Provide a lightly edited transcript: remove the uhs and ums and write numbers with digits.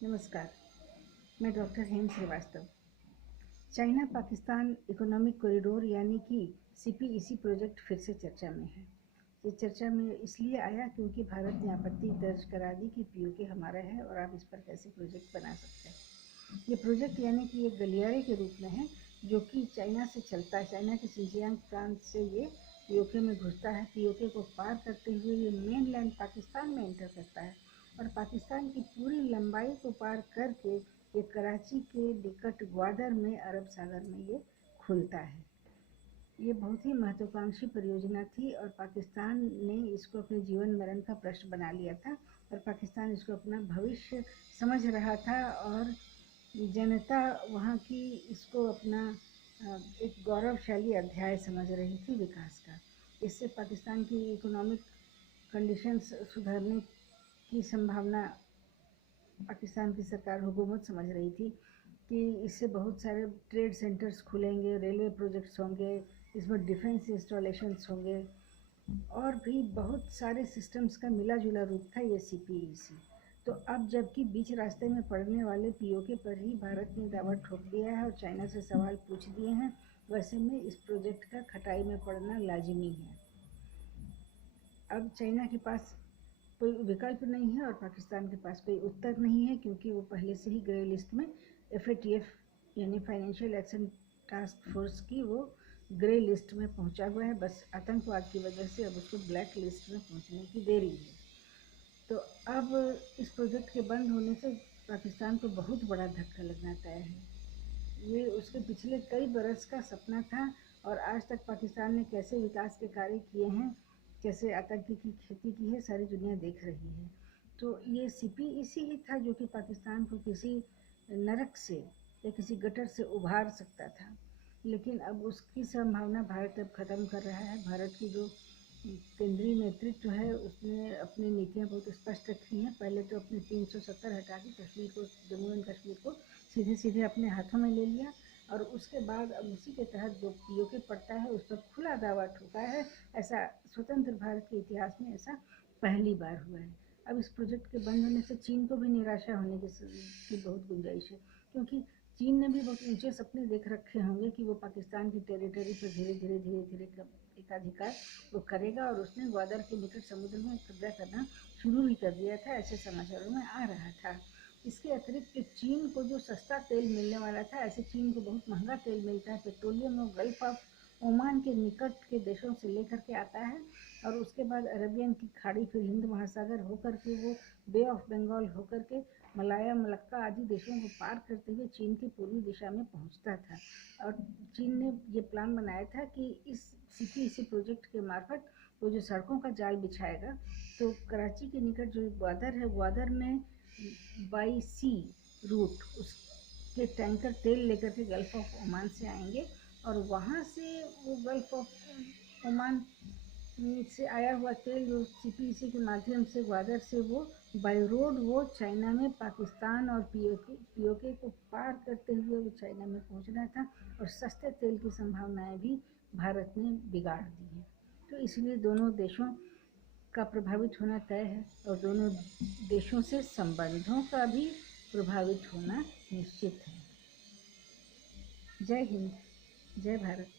नमस्कार, मैं doctor Hem Shrivastava. China Pakistan economic corridor यानी कि सीपीईसी प्रोजेक्ट फिर से चर्चा में है। ये चर्चा में इसलिए आया क्योंकि भारत ने आपत्ति दर्ज करा दी कि पीओके हमारा है और आप इस पर कैसे प्रोजेक्ट बना सकते हैं। ये प्रोजेक्ट यानी कि एक गलियारे के रूप में है जो कि चाइना से चलता है। चाइना के सिंजियांग प्रांत से ये पीओके में घुसता है। पीओके को पार करते हुए ये मेनलैंड पाकिस्तान में एंटर करता है और पाकिस्तान की पूरी लंबाई को पार करके ये कराची के निकट ग्वादर में अरब सागर में ये खुलता है। ये बहुत ही महत्वाकांक्षी परियोजना थी और पाकिस्तान ने इसको अपने जीवन मरण का प्रश्न बना लिया था और पाकिस्तान इसको अपना भविष्य समझ रहा था और जनता वहाँ की इसको अपना एक गौरवशाली अध्याय समझ रही थी विकास का। इससे पाकिस्तान की इकोनॉमिक कंडीशंस सुधरने की संभावना पाकिस्तान की सरकार हुकूमत समझ रही थी कि इससे बहुत सारे ट्रेड सेंटर्स खुलेंगे, रेलवे प्रोजेक्ट्स होंगे, इसमें डिफेंस इंस्टॉलेशंस होंगे और भी बहुत सारे सिस्टम्स का मिला जुला रूप था ये सीपीईसी। तो अब जबकि बीच रास्ते में पड़ने वाले पीओके पर ही भारत ने दावा ठोक दिया है और चाइना से सवाल पूछ दिए हैं, वैसे में इस प्रोजेक्ट का खटाई में पड़ना लाजिमी है। अब चाइना के पास कोई विकल्प नहीं है और पाकिस्तान के पास कोई उत्तर नहीं है क्योंकि वो पहले से ही ग्रे लिस्ट में FATF यानी फाइनेंशियल एक्शन टास्क फोर्स की वो ग्रे लिस्ट में पहुंचा हुआ है। बस आतंकवाद की वजह से अब उसको ब्लैक लिस्ट में पहुंचने की देरी है। तो अब इस प्रोजेक्ट के बंद होने से पाकिस्तान को बहुत बड़ा धक्का लगना तय है। ये उसके पिछले कई बरस का सपना था और आज तक पाकिस्तान ने कैसे विकास के कार्य किए हैं, कैसे आतंकी की खेती की है, सारी दुनिया देख रही है। तो ये सीपीईसी ही था जो कि पाकिस्तान को किसी नरक से या किसी गटर से उभार सकता था, लेकिन अब उसकी संभावना भारत अब ख़त्म कर रहा है। भारत की जो केंद्रीय नेतृत्व है उसने अपनी नीतियाँ बहुत स्पष्ट रखी हैं। पहले तो अपने 370 हटा के कश्मीर को, जम्मू एंड कश्मीर को सीधे सीधे अपने हाथों में ले लिया और उसके बाद अब उसी के तहत जो पीओके पड़ता है उस पर खुला दावा ठोका है। ऐसा स्वतंत्र भारत के इतिहास में ऐसा पहली बार हुआ है। अब इस प्रोजेक्ट के बंद होने से चीन को भी निराशा होने की बहुत गुंजाइश है क्योंकि चीन ने भी बहुत ऊंचे सपने देख रखे होंगे कि वो पाकिस्तान की टेरिटरी पर धीरे धीरे एकाधिकार वो करेगा और उसने ग्वादर के निकट समुद्र में कब्जा करना शुरू भी कर दिया था, ऐसे समाचारों में आ रहा था। इसके अतिरिक्त चीन को जो सस्ता तेल मिलने वाला था, ऐसे चीन को बहुत महंगा तेल मिलता है। पेट्रोलियम और गल्फ ऑफ ओमान के निकट के देशों से लेकर के आता है और उसके बाद अरेबियन की खाड़ी, फिर हिंद महासागर होकर के वो बे ऑफ बंगाल होकर के मलाया, मलक्का आदि देशों को पार करते हुए चीन की पूर्वी दिशा में पहुंचता था। और चीन ने ये प्लान बनाया था कि इस सीपीईसी प्रोजेक्ट के मार्फत वो जो सड़कों का जाल बिछाएगा, तो कराची के निकट जो ग्वादर है, ग्वादर में बाई सी रूट उसके टैंकर तेल लेकर के गल्फ ऑफ ओमान से आएंगे और वहाँ से वो गल्फ ऑफ ओमान से आया हुआ तेल जो सीपीईसी के माध्यम से ग्वादर से वो बाई रोड वो चाइना में पाकिस्तान और पीओके को पार करते हुए वो चाइना में पहुंचना था और सस्ते तेल की संभावनाएं भी भारत ने बिगाड़ दी हैं। तो इसलिए दोनों देशों का प्रभावित होना तय है और दोनों देशों से संबंधों का भी प्रभावित होना निश्चित है। जय हिंद, जय भारत।